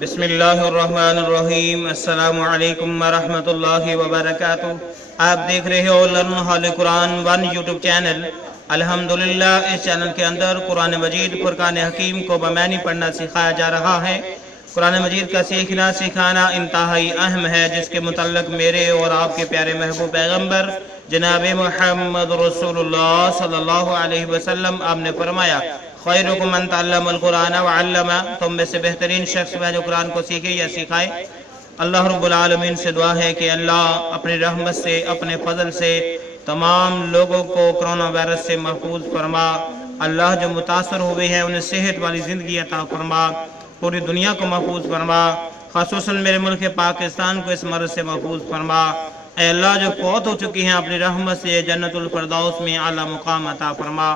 बिस्मिल्लाहिर्रहमानिर्रहीम। अस्सलामु अलैकुम वरहमतुल्लाहि वबरकातुह। आप देख रहे हो लर्न हाल कुरान 1 यूट्यूब चैनल। अल्हम्दुलिल्लाह, इस चैनल के अंदर कुरान मजीद फुरकान हकीम को बमैनी पढ़ना सिखाया जा रहा है। कुरान मजीद का सीखना सिखाना इंतहाई अहम है, जिसके मुतल्लक मेरे और आपके प्यारे महबूब पैगम्बर जनाब मुहम्मद रसूलुल्लाह सल्लल्लाहु अलैहि वसल्लम आपने फरमाया, खैरुकुम मन तअल्लमल कुरान व अल्लमा, तुम में से बेहतरीन शख्स वह जो कुरान को सीखे या सिखाए। अल्लाह रब्बुल आलमीन से दुआ है कि अल्लाह अपनी रहमत से, अपने फजल से तमाम लोगों को कोरोना वायरस से महफूज फरमा। अल्लाह जो मुतासर हुए हैं उन्हें सेहत वाली ज़िंदगी अता फरमा, पूरी दुनिया को महफूज फरमा, ख़ासुसन मेरे मुल्क पाकिस्तान को इस मर्ज़ से महफूज फरमा। ऐ अल्लाह जो फौत हो चुकी हैं अपनी रहमत से जन्नतुल फिरदौस में आला मुकाम अता फरमा,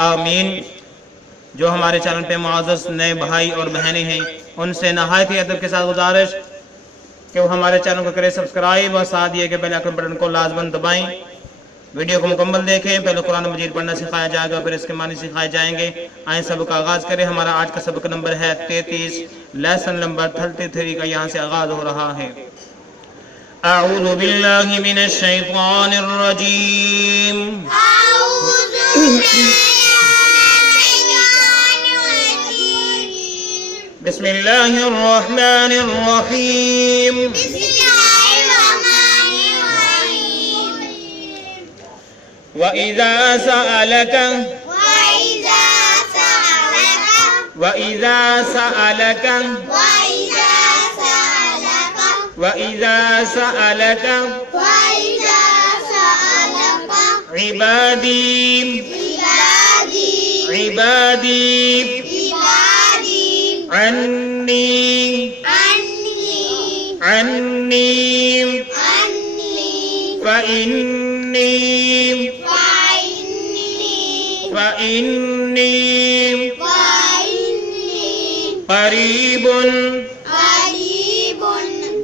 आमीन। जो हमारे चैनल पे मुआज़्ज़ज़ नए भाई और बहनें हैं, उनसे नहायत ही अदब के साथ गुजारिश कि वो हमारे चैनल को करें सब्सक्राइब और साथ दिए के बेल आइकन बटन को लाजमन दबाएं। वीडियो को मुकम्मल देखें। पहले कुरान मजीद पढ़ना सिखाया जाएगा, फिर इसके मानी सिखाए जाएंगे। आए सबक का आगाज़ करें। हमारा आज का सबक नंबर है 33, लेसन नंबर 33 का यहाँ से आगाज़ हो रहा है। अऊज़ु बिल्लाहि मिनश शैतानिर रजीम। बिस्मिल्लाहिर रहमानिर रहीम। वइज़ा सअलका इबादी अन्नी फ़इन्नी क़रीबुन।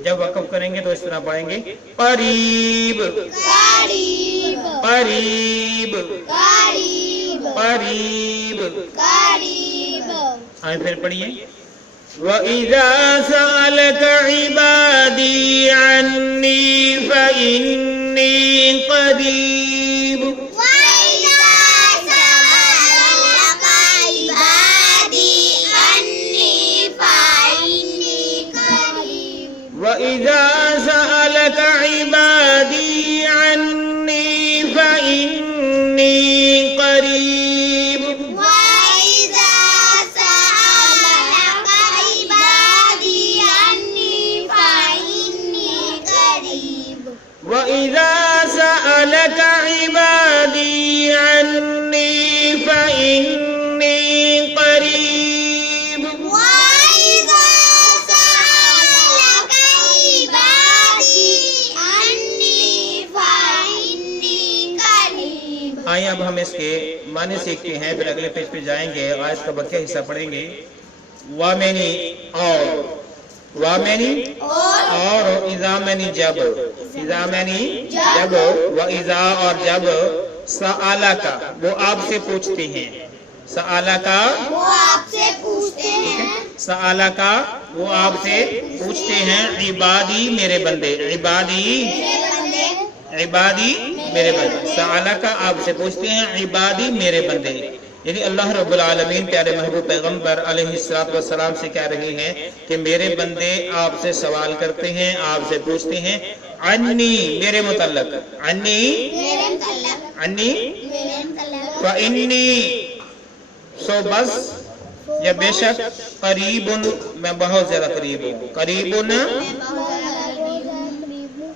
जब वक़फ़ करेंगे तो इस तरह पढ़ेंगे, करीब करीब करीब। आए फिर पढ़िए, वइज़ा सअलका इबादी अन्नी फ़इन्नी क़रीब। वइज़ा सअलका इबादी अन्नी फ़इन्नी क़रीब। वइज़ा सअलका इबादी अन्नी फ़इन्नी क़रीब। आइए अब हम इसके माने सीखते हैं, फिर अगले पेज पे जाएंगे। आज का बकिया हिस्सा पढ़ेंगे। वामेनी और इज़ा मैनी जब, व इज़ा और जब, सआला का वो आपसे पूछते हैं, सआला का वो आपसे पूछते हैं, इबादी मेरे बंदे, इबादी मेरे बंदे। सआला का आपसे पूछते हैं, इबादी मेरे बंदे। यानी अल्लाह रब्बुल आलमीन प्यारे महबूब पैगम्बर अलैहिस्सलातु वस्सलाम से कह रहे हैं कि मेरे बंदे आपसे सवाल करते हैं, आपसे पूछते हैं, अन्नी मेरे मुतल्लक, अन्नी फ़इन्नी सो बस या बेशक, करीबुन मैं बहुत ज्यादा करीब हूँ, करीबुन।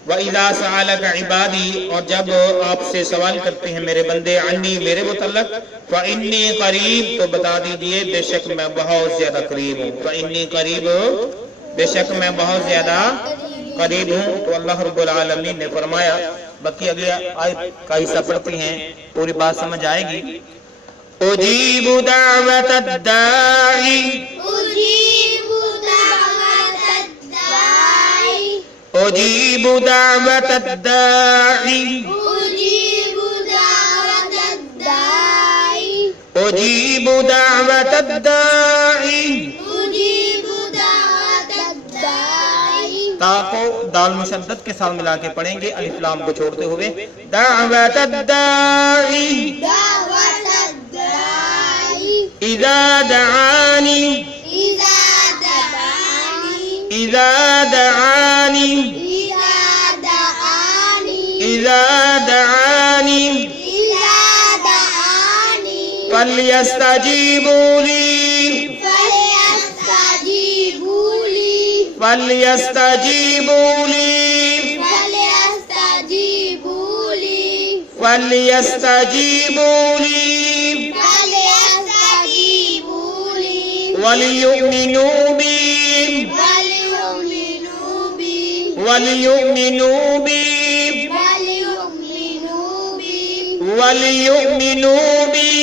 वइज़ा सअलका इबादी और जब आपसे सवाल करते हैं मेरे बंदे, अन्नी मेरे मुतल्लक, फ़इन्नी क़रीब तो बता दीजिए बेशक मैं बहुत ज्यादा करीब हूँ। फ़इन्नी क़रीब बेशक मैं बहुत ज्यादा करीब हूँ। तो अल्लाह रब्बुल आलमीन ने फरमाया। बाकी अगले आयत का हिस्सा पढ़ते हैं, पूरी बात समझ आएगी। उजीबु दावतद दाई, उजीबु दावतद दाई, उजीबु दावतद दाई, تا کو دال مشدد کے ساتھ ملا کے پڑھیں گے الف لام کو چھوڑتے ہوئے دعوت الداعی اذا دعانی اذا دعانی اذا دعانی فلیستجیبوا لی فلیستجیبوا لی فلیستجیبوا لی وَلْيُؤْمِنُوا بِي وَلْيُؤْمِنُوا بِي وَلْيُؤْمِنُوا بِي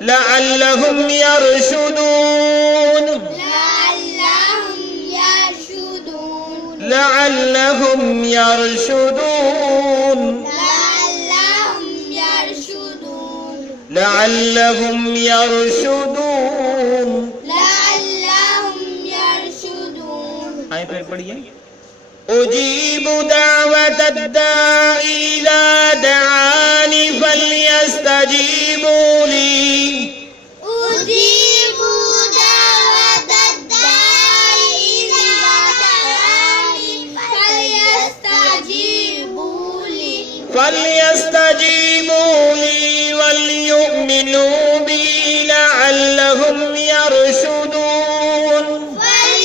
لَعَلَّهُمْ يَرْشُدُونَ لَعَلَّهُمْ يَرْشُدُونَ لعلهم يرشدون آئیں پھر پڑھئے اجیب دعوت الداعی اذا دعانی فلیستجیبوا لی اجیب دعوت الداعی اذا دعانی فلیستجیبوا لی وَلْيُؤْمِنُوا بِي لَعَلَّهُمْ يَرْشُدُونَ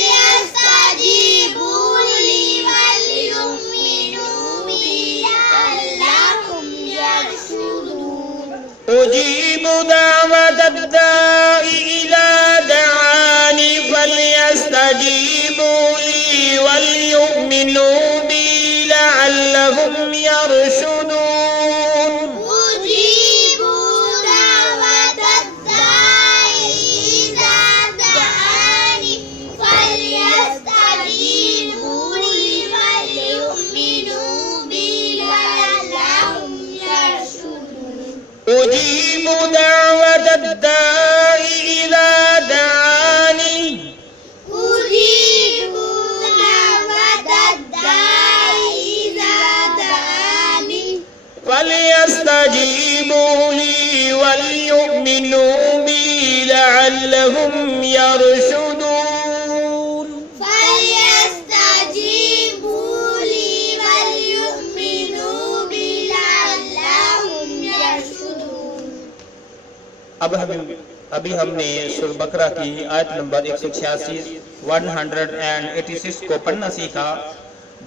فَلْيَسْتَجِيبُوا لِي وَلْيُؤْمِنُوا بِي لَعَلَّهُمْ يَرْشُدُونَ أُجِيبُ دَعْوَةَ الدَّاعِ إِذَا دَعَانِ فَلْيَسْتَجِيبُوا لِي وَلْيُؤْمِنُوا بِي لَعَلَّهُمْ يَرْشُدُونَ أجيب دعوة الداع إذا دعاني أجيب دعوة الداع إذا دعاني فليستجيبوا لي وليؤمنوا بي لعلهم يرشدون فليستجيبوا لي وليؤمنوا بي لعلهم يرشدون ابھی ہم نے سورہ بقرہ کی آیت نمبر 186 کو پڑھنا سیکھا.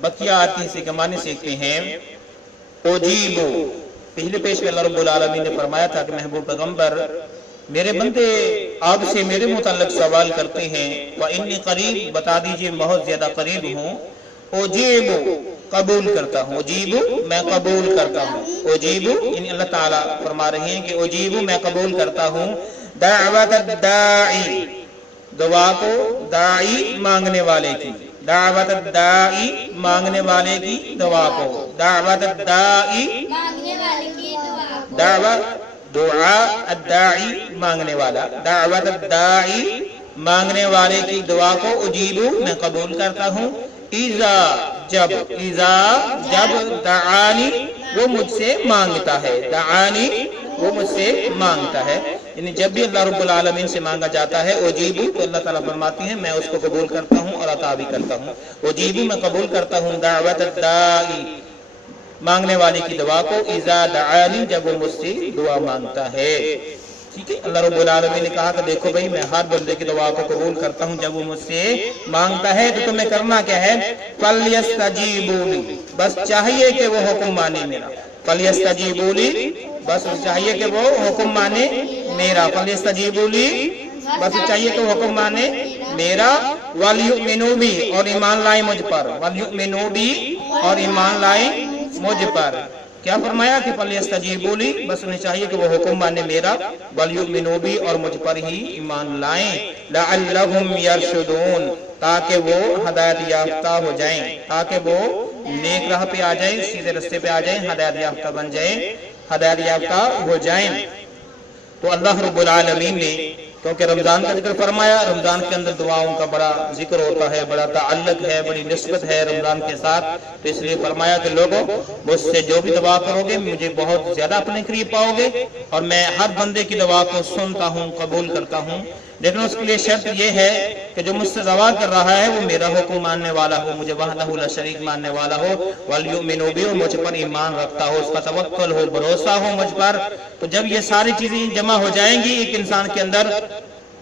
بقیہ آیتیں سے معنی سیکھتے ہیں. اجیبو پہلے پیش میں اللہ رب العالمین نے فرمایا تھا کہ محبوب پیغمبر میرے بندے آپ سے میرے متعلق سوال کرتے ہیں وَإِنِّي قریب بتا دیجئے بہت زیادہ قریب ہوں. اجیبو قبول کرتا ہوں. اجیبو میں قبول کرتا ہوں. اجیبو یعنی اللہ تعالیٰ فرما رہے ہیں کہ اجیبو میں قبول کرتا ہوں دعوت الداعی دعا کو داعی مانگنے والے کی. دعوت الداعی مانگنے والے کی دعا کو. دعوت الداعی دعا الداعی مانگنے والا. دعوت الداعی مانگنے والے کی دعا کو اجیبو میں قبول کرتا ہوں. اذا جب دعانی وہ مجھ سے مانگتا ہے. دعانی وہ مجھ سے مانگتا ہے. یعنی جب بھی اللہ رب العالمین سے مانگا جاتا ہے اجیبو تو اللہ تعالیٰ فرماتی ہیں میں اس کو قبول کرتا ہوں اور عطا بھی کرتا ہوں. اجیبو میں قبول کرتا ہوں دعوت الداعی مانگنے والے کی دعا کو. اذا دعانی جب وہ مجھ سے دعا مانگتا ہے. ٹھیک ہے. اللہ رب العالمین نے کہا کہ دیکھو بھائی میں ہر بندے کی دعا کو قبول کرتا ہوں جب وہ مجھ سے مانگتا ہے. تو تمہیں کرنا کیا ہے؟ فَلْيَسْتَجِيبُوا لِي بس چاہیے کہ وہ حکم مانے میرا. فَلْيَسْتَجِيبُوا لِي بس چاہیے کہ وہ حکم مانے میرا. فَلْيَسْتَجِيبُوا لِي بس چاہیے کہ وہ حکم مانے میرا. وَلْيُؤْمِنُوا بِي اور ایمان لائیں مجھ پر. وَلْيُؤْمِنُوا بِي اور ایمان لائیں مجھ پر. کیا فرمایا کہ فَلْيَسْتَجِيبُوا لِي بس انہیں چاہیے کہ وہ حکم مانے میرا. وَلْيُؤْمِنُوا بِي اور مجھ پر ہی ایمان لائیں. لَعَلَّهُمْ يَرْشُدُونَ تاکہ وہ ہدایت یافتہ ہو جائیں. تاکہ وہ نیک راہ پہ آ جائیں, سیدھے رستے پہ آ جائیں, ہدایت یافتہ بن جائیں, ہدایت یافتہ ہو جائیں. تو اللہ رب العالمین نے क्योंकि रमजान का जिक्र फरमाया, रमजान के अंदर दुआओं का बड़ा जिक्र होता है, बड़ा ताल्लुक है, बड़ी निस्बत है रमजान के साथ। तो इसलिए फरमाया कि लोगों, मुझसे जो भी दुआ करोगे मुझे बहुत ज्यादा अपने करीब पाओगे, और मैं हर बंदे की दुआ को सुनता हूँ, कबूल करता हूँ। लेकिन उसके लिए शर्त ये है कि जो मुझसे दुआ कर रहा है वो मेरा हुक्म मानने वाला हो, मुझे वहदहु ला शरीक मानने वाला हो, वल युमिनु बी, और मुझ पर ईमान रखता हो, उसका तवक्कुल हो, भरोसा हो मुझ पर। तो जब ये सारी चीजें जमा हो जाएंगी एक इंसान के अंदर,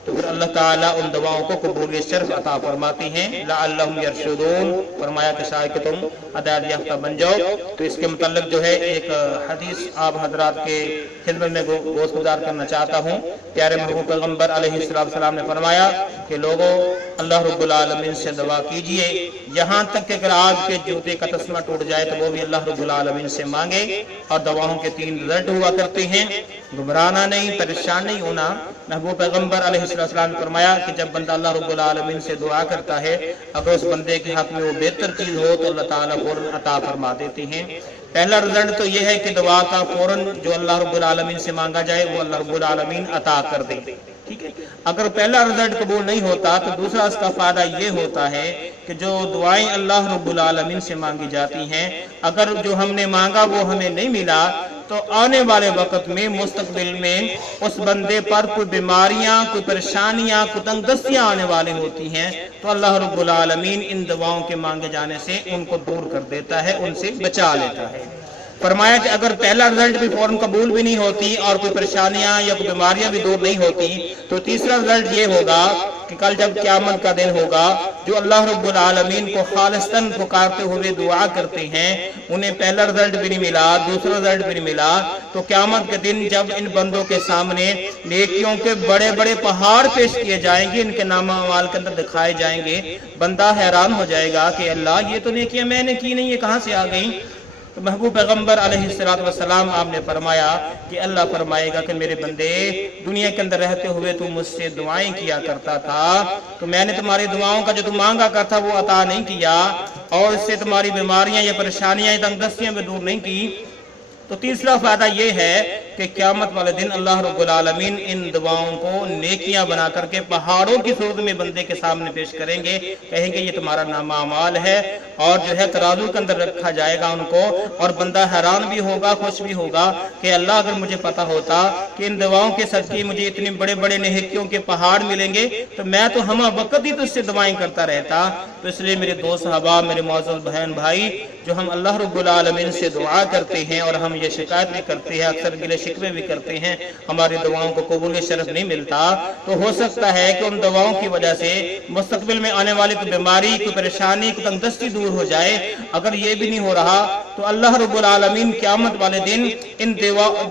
तो फिर अल्लाह ताला उन दुआओं को कबूलियत शर्फ अता फरमाती हैं। लअल्लहुम यरशुदून, फरमाया कि शायद कि तुम हिदायत याफ्ता बन जाओ। तो इसके मुतल्लिक जो है एक हदीस आप हजरात के खिदमत में गोश गुजार करना चाहता हूँ। प्यारे महबूब पैगम्बर अलैहिस्सलाम ने फरमाया कि लोगों, अल्लाह रब्बुल आलमीन से दुआ कीजिए, यहाँ तक कि अगर आपके जूते का तस्मा टूट जाए तो वो भी अल्लाह रब्बुल आलमीन से मांगे। और दुआओं के 3 रिजल्ट हुआ करते हैं, घबराना नहीं, परेशान नहीं होना। महबूब पैगम्बर अलैहिस्सलाम ने फरमाया कि जब बंदा अल्लाह रब्बुल आलमीन से दुआ करता है, अगर उस बंदे के हक में वो बेहतर चीज हो तो अल्लाह ताला फौरन अता फरमा देते हैं। पहला रिजल्ट तो यह है कि दुआ का फौरन जो अल्लाह रब्बुल आलमीन से मांगा जाए वो अल्लाह रब्बुल आलमीन अता कर दे। ठीक है, अगर पहला रिजल्ट कबूल नहीं होता तो दूसरा इसका फायदा ये होता है कि जो दुआएं अल्लाह रब्बुल आलमीन से मांगी जाती हैं, अगर जो हमने मांगा वो हमें नहीं मिला तो आने वाले वक्त में मुस्तकबिल में उस बंदे पर कोई बीमारियां, कोई परेशानियां, कोई तंगदस्तियां आने वाली होती हैं, तो अल्लाह रब्बुल आलमीन इन दुआओं के मांगे जाने से उनको दूर कर देता है, उनसे बचा लेता है। फरमाया कि अगर पहला रिजल्ट भी फौरन कबूल भी नहीं होती और कोई परेशानियां या कोई बीमारियां भी दूर नहीं होती, तो तीसरा रिजल्ट ये होगा कि कल जब क़यामत का दिन होगा, जो अल्लाह रब्बुल आलमीन को खालिस्तन पुकारते हुए दुआ करते हैं, उन्हें पहला रिजल्ट भी नहीं मिला, दूसरा रिजल्ट भी नहीं मिला, तो क़यामत के दिन जब इन बंदों के सामने नेकियों के बड़े बड़े पहाड़ पेश किए जाएंगे, इनके नामा अमाल के अंदर दिखाए जाएंगे, बंदा हैरान हो जाएगा कि अल्लाह, ये तो नेकियां मैंने की नहीं, ये कहां से आ गई। तो महबूब पैगम्बर अलैहिस्सलाम आपने फरमाया कि अल्लाह फरमाएगा कि मेरे बंदे, दुनिया के अंदर रहते हुए तू मुझसे दुआएं किया करता था, तो मैंने तुम्हारी दुआओं का जो तू मांगा करता वो अता नहीं किया, और इससे तुम्हारी बीमारियां या परेशानियां या तंगदस्तियां भी दूर नहीं की। तो तीसरा फायदा ये है कि क़यामत वाले दिन अल्लाह रब्बुल आलमीन इन दुआओं को नेकियां बना करके पहाड़ों की सूरत में बंदे के सामने पेश करेंगे, कहेंगे ये तुम्हारा नामा अमाल है, और जो है तराजू के अंदर रखा जाएगा उनको, और बंदा हैरान भी होगा, खुश भी होगा कि अल्लाह, अगर मुझे पता होता कि इन दुआओं के सदक़े मुझे इतने बड़े बड़े नेकियों के पहाड़ मिलेंगे तो मैं तो हम वक्त ही तुझसे दुआएं करता रहता। तो इसलिए मेरे दोस्त सहाबा, मेरे मौजूद बहन भाई, जो हम अल्लाह रब्बुल आलमीन से दुआ करते हैं और हम ये शिकायत भी करते हैं, अक्सर गिले शिकवे भी करते हैं, हमारी दुआओं को कबूलियत शरफ नहीं मिलता, तो हो सकता है कि उन दुआओं की वजह से मुस्तकबिल में आने वाली कोई बीमारी, कोई परेशानी, कोई तंगदस्ती दूर हो जाए। अगर ये भी नहीं हो रहा तो अल्लाह रब्बुल आलमीन क़यामत वाले दिन इन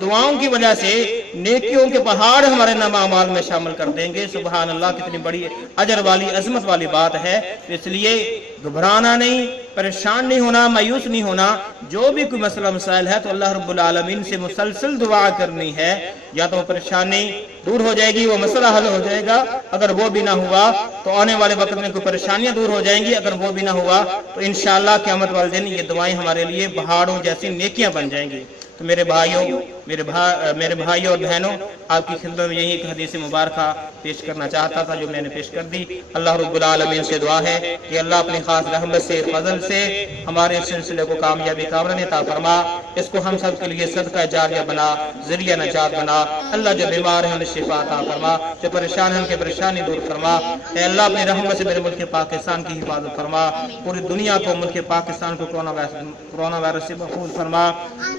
दुआओं की वजह से नेकियों के पहाड़ हमारे नामा अमाल में शामिल कर देंगे। सुभान अल्लाह, कितनी बड़ी अजर वाली, अजमत वाली बात है। इसलिए घबराना नहीं, परेशान नहीं होना, मायूस नहीं होना। जो भी कोई मसला मसाइल है तो अल्लाह रब्बुल आलमीन से मुसलसल दुआ करनी है, या तो परेशानी दूर हो जाएगी, वो मसला हल हो जाएगा। अगर वो भी ना हुआ तो आने वाले वक्त में कोई परेशानियां दूर हो जाएंगी। अगर वो भी ना हुआ तो इंशाअल्लाह क़यामत वाले दिन ये दुआएं हमारे लिए पहाड़ों जैसी नेकियां बन जाएंगी। तो मेरे भाइयों, मेरे भाइयों और बहनों, आपकी खिदमत में यही एक हदीस मुबारक पेश करना चाहता था जो मैंने पेश कर दी। अल्लाह रब्बुल आलमीन से दुआ है कि अल्लाह अपनी खास रहमत से, फजल से हमारे इस सिलसिले को कामयाबी कामरान अता फरमा, इसको हम सब के लिए सदका जारिया बना, जरिया नजात बना। अल्लाह जो बीमार है उन्हें शिफा अता फरमा, जो परेशान है उनकी परेशानी दूर फरमा। अल्लाह अपनी रहमत से मेरे मुल्क पाकिस्तान की हिफाजत फरमा, पूरी दुनिया को, मुल्क पाकिस्तान को कोरोना वायरस से महफूज फरमा।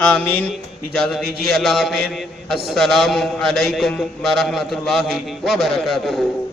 आमीन। इजाजत दीजिए, अल्लाह हाफिज़। अस्सलामु अलैकुम व रहमतुल्लाहि व बरकातुहू।